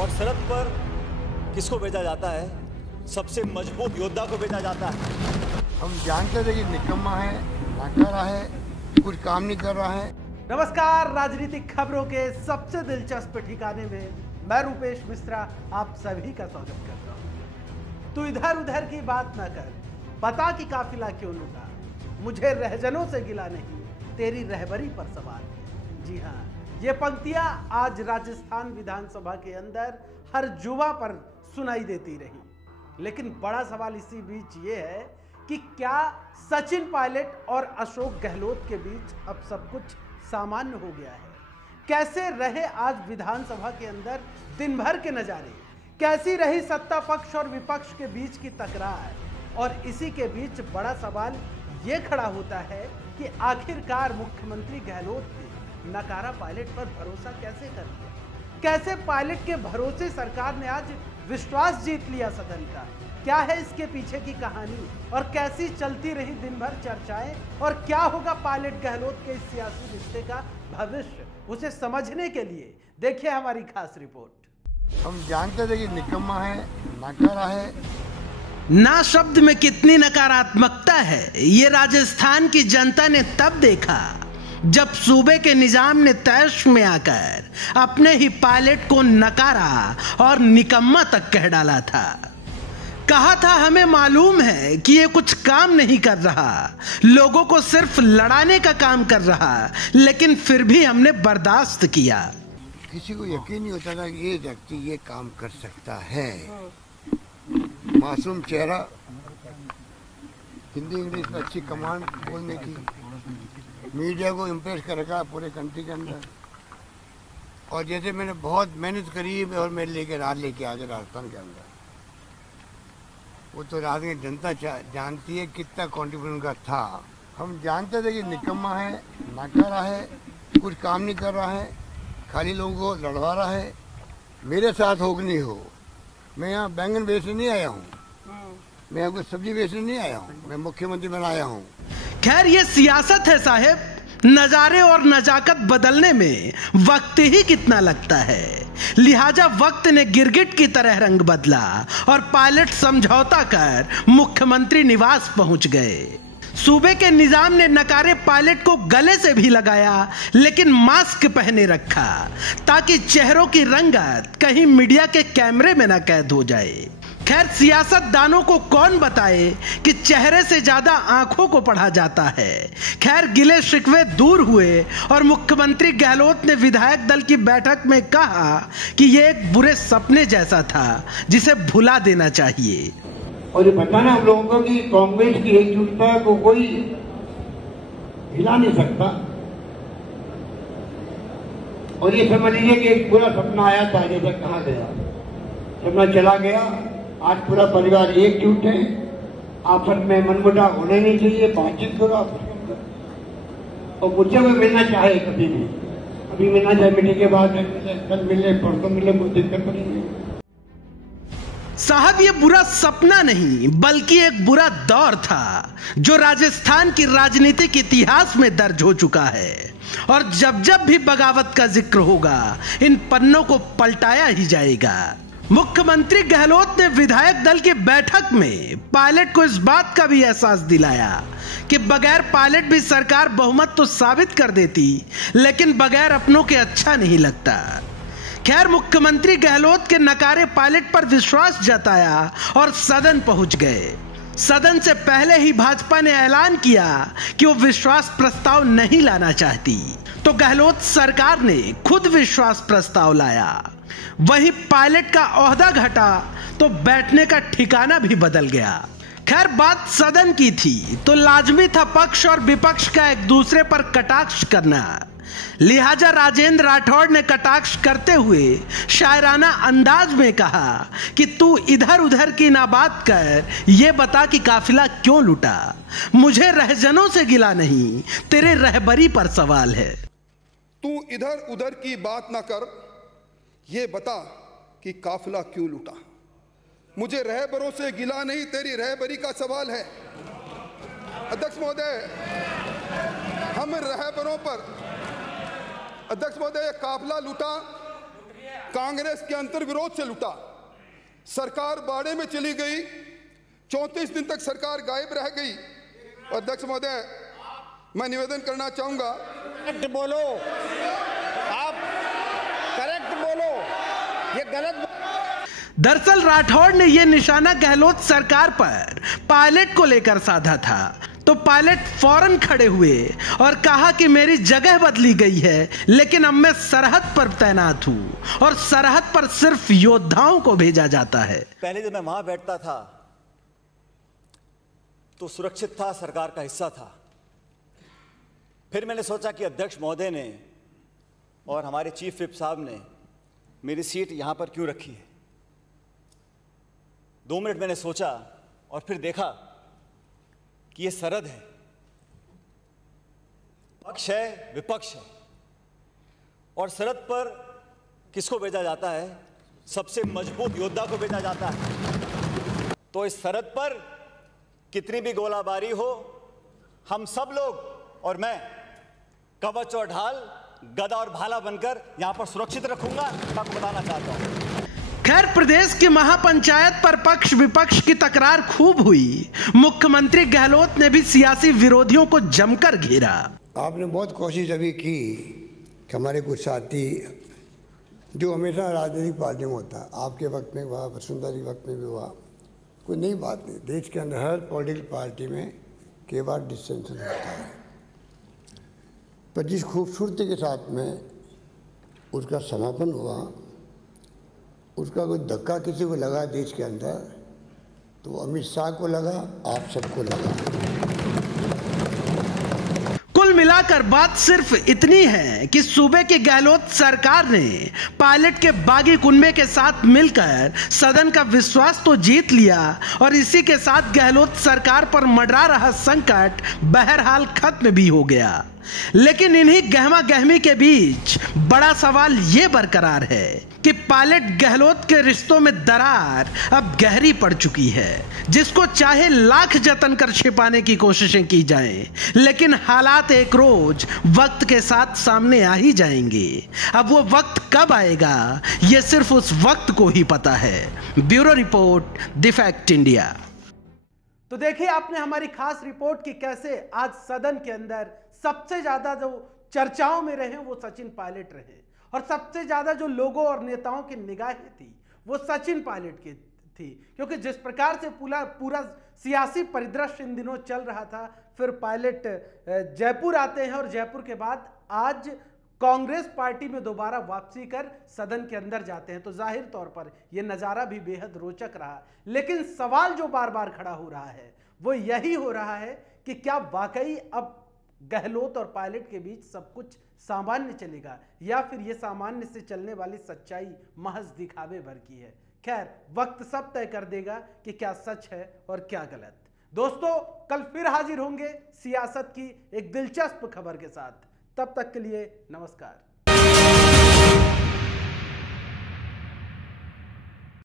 और सरहद पर किसको भेजा जाता है? सबसे मजबूत योद्धा को भेजा जाता है। हम जानते थे कि निकम्मा है, नाकारा है, कुछ काम नहीं कर रहा है। नमस्कार, राजनीतिक खबरों के सबसे दिलचस्प ठिकाने में मैं रूपेश मिश्रा आप सभी का स्वागत करता हूं। तू इधर उधर की बात ना कर, बता कि काफिला क्यों लूटा। मुझे रहजनों से गिला नहीं, तेरी रहबरी पर सवाल है। जी हाँ, ये पंक्तियां आज राजस्थान विधानसभा के अंदर हर जुबा पर सुनाई देती रही। लेकिन बड़ा सवाल इसी बीच ये है कि क्या सचिन पायलट और अशोक गहलोत के बीच अब सब कुछ सामान्य हो गया है? कैसे रहे आज विधानसभा के अंदर दिन भर के नजारे? कैसी रही सत्ता पक्ष और विपक्ष के बीच की तकरार? और इसी के बीच बड़ा सवाल ये खड़ा होता है कि आखिरकार मुख्यमंत्री गहलोत ने नकारा पायलट पर भरोसा कैसे कर लिया? कैसे पायलट के भरोसे सरकार ने आज विश्वास जीत लिया सदन का? क्या है इसके पीछे की कहानी और कैसी चलती रही दिन भर चर्चाएं? और क्या होगा पायलट गहलोत के इस सियासी रिश्ते का भविष्य? उसे समझने के लिए देखिए हमारी खास रिपोर्ट। हम जानते थे कि निकम्मा है, नाकारा है। ना शब्द में कितनी नकारात्मकता है, ये राजस्थान की जनता ने तब देखा जब सूबे के निजाम ने तैश में आकर अपने ही पायलट को नकारा और निकम्मा तक कह डाला था। कहा था हमें मालूम है कि ये कुछ काम नहीं कर रहा, लोगों को सिर्फ लड़ाने का काम कर रहा, लेकिन फिर भी हमने बर्दाश्त किया। किसी को यकीन नहीं होता था कि ये व्यक्ति ये काम कर सकता है। मासूम चेहरा, हिंदी इंग्लिश में अच्छी कमांड बोलने की, मीडिया को इम्प्रेस कर रखा पूरे कंट्री के अंदर। और जैसे मैंने बहुत मेहनत करी और मैं लेके आ गया राजस्थान के अंदर। वो तो राजस्थान की जनता जानती है कितना कॉन्ट्रीब्यूशन उनका था। हम जानते थे कि निकम्मा है, नाकारा है, कुछ काम नहीं कर रहा है, खाली लोगों को लड़वा रहा है। मेरे साथ हो कि नहीं हो, मैं यहाँ बैंगन बेचने नहीं आया हूँ, मैं यहाँ कोई सब्जी बेचने नहीं आया हूँ, मैं मुख्यमंत्री बना आया हूँ। खैर ये सियासत है साहेब, नजारे और नजाकत बदलने में वक्त ही कितना लगता है। लिहाजा वक्त ने गिरगिट की तरह रंग बदला और पायलट समझौता कर मुख्यमंत्री निवास पहुंच गए। सूबे के निजाम ने नकारे पायलट को गले से भी लगाया, लेकिन मास्क पहने रखा ताकि चेहरों की रंगत कहीं मीडिया के कैमरे में न कैद हो जाए। खैर सियासतदानों को कौन बताए कि चेहरे से ज्यादा आंखों को पढ़ा जाता है। खैर गिले शिकवे दूर हुए और मुख्यमंत्री गहलोत ने विधायक दल की बैठक में कहा कि यह एक बुरे सपने जैसा था जिसे भुला देना चाहिए। और ये बताना हम लोगों को कि कांग्रेस की एकजुटता को कोई हिला नहीं सकता। और ये समझ लीजिए कि एक पूरा सपना आया था, जैसे कहा गया सपना चला गया। आज पूरा परिवार एकजुट है, आपस में मनमुटाव होने नहीं चाहिए, बातचीत करो आपस के अंदर। और मुझसे कोई मिलना चाहे कभी भी, अभी मिलना चाहे, मिलने के बाद कल मिले, परसों मिले, कोई दिक्कत नहीं है। साहब ये बुरा सपना नहीं बल्कि एक बुरा दौर था जो राजस्थान की राजनीतिक इतिहास में दर्ज हो चुका है। और जब जब भी बगावत का जिक्र होगा इन पन्नों को पलटाया ही जाएगा। मुख्यमंत्री गहलोत ने विधायक दल की बैठक में पायलट को इस बात का भी एहसास दिलाया कि बगैर पायलट भी सरकार बहुमत तो साबित कर देती, लेकिन बगैर अपनों के अच्छा नहीं लगता। खैर मुख्यमंत्री गहलोत के नकारे पायलट पर विश्वास जताया और सदन पहुंच गए। सदन से पहले ही भाजपा ने ऐलान किया कि वो विश्वास प्रस्ताव नहीं लाना चाहती, तो गहलोत सरकार ने खुद विश्वास प्रस्ताव लाया। वहीं पायलट का ओहदा घटा तो बैठने का ठिकाना भी बदल गया। खैर बात सदन की थी तो लाजमी था पक्ष और विपक्ष का एक दूसरे पर कटाक्ष करना। लिहाजा राजेंद्र राठौड़ ने कटाक्ष करते हुए शायराना अंदाज में कहा कि तू इधर उधर की ना बात कर, ये बता कि काफिला क्यों लूटा। मुझे रहजनों से गिला नहीं, तेरे रहबरी पर सवाल है। तू इधर उधर की बात ना कर, ये बता कि काफिला क्यों लूटा। मुझे रहबरों से गिला नहीं, तेरी रहबरी का सवाल है। अध्यक्ष महोदय, हम रहबरों पर, अध्यक्ष महोदय, काफिला लूटा कांग्रेस के अंतर्विरोध से लूटा। सरकार बाड़े में चली गई, 34 दिन तक सरकार गायब रह गई। अध्यक्ष महोदय, मैं निवेदन करना चाहूंगा, करेक्ट बोलो, आप करेक्ट बोलो, ये गलत। दरअसल राठौड़ ने यह निशाना गहलोत सरकार पर पायलट को लेकर साधा था, तो पायलट फौरन खड़े हुए और कहा कि मेरी जगह बदली गई है, लेकिन अब मैं सरहद पर तैनात हूं और सरहद पर सिर्फ योद्धाओं को भेजा जाता है। पहले जब मैं वहां बैठता था तो सुरक्षित था, सरकार का हिस्सा था। फिर मैंने सोचा कि अध्यक्ष महोदय ने और हमारे चीफ विप साहब ने मेरी सीट यहां पर क्यों रखी है। 2 मिनट मैंने सोचा और फिर देखा कि ये सरहद है, पक्ष है, विपक्ष है, और सरहद पर किसको भेजा जाता है? सबसे मजबूत योद्धा को भेजा जाता है। तो इस सरहद पर कितनी भी गोलाबारी हो, हम सब लोग और मैं कवच और ढाल, गदा और भाला बनकर यहां पर सुरक्षित रखूंगा, आपको बताना चाहता हूं। खैर, प्रदेश की महापंचायत पर पक्ष विपक्ष की तकरार खूब हुई। मुख्यमंत्री गहलोत ने भी सियासी विरोधियों को जमकर घेरा। आपने बहुत कोशिश अभी की कि हमारे कुछ साथी, जो हमेशा राजनीतिक पार्टियों में होता है, आपके वक्त में हुआ, वसुंधरा जी वक्त में भी हुआ, कोई नई बात नहीं। देश के अंदर हर पॉलिटिकल पार्टी में कई बार डिस्टेंशन होता है, पर जिस खूबसूरती के साथ में उसका समापन हुआ, उसका कोई धक्का किसी को लगा देश के अंदर, तो अमित शाह को लगा, आप सबको लगा। कुल मिलाकर बात सिर्फ इतनी है कि सूबे की गहलोत सरकार ने पायलट के बागी कुनबे के साथ मिलकर सदन का विश्वास तो जीत लिया और इसी के साथ गहलोत सरकार पर मंडरा रहा संकट बहरहाल खत्म भी हो गया। लेकिन इन्हीं गहमा गहमी के बीच बड़ा सवाल यह बरकरार है कि पायलट गहलोत के रिश्तों में दरार अब गहरी पड़ चुकी है, जिसको चाहे लाख जतन कर छिपाने की कोशिशें की जाएं, लेकिन हालात एक रोज वक्त के साथ सामने आ ही जाएंगे। अब वो वक्त कब आएगा, ये सिर्फ उस वक्त को ही पता है। Bureau report, the fact India. तो देखिए आपने हमारी खास रिपोर्ट की कैसे आज सदन के अंदर सबसे ज्यादा जो चर्चाओं में रहे वो सचिन पायलट रहे, और सबसे ज्यादा जो लोगों और नेताओं की निगाहें थी वो सचिन पायलट की थी, क्योंकि जिस प्रकार से पूरा सियासी परिदृश्य इन दिनों चल रहा था, फिर पायलट जयपुर आते हैं और जयपुर के बाद आज कांग्रेस पार्टी में दोबारा वापसी कर सदन के अंदर जाते हैं, तो जाहिर तौर पर यह नजारा भी बेहद रोचक रहा। लेकिन सवाल जो बार बार खड़ा हो रहा है वो यही हो रहा है कि क्या वाकई अब गहलोत और पायलट के बीच सब कुछ सामान्य चलेगा, या फिर यह सामान्य से चलने वाली सच्चाई महज दिखावे भर की है। खैर, वक्त सब तय कर देगा कि क्या सच है और क्या गलत। दोस्तों, कल फिर हाजिर होंगे सियासत की एक दिलचस्प खबर के साथ। तब तक के लिए नमस्कार।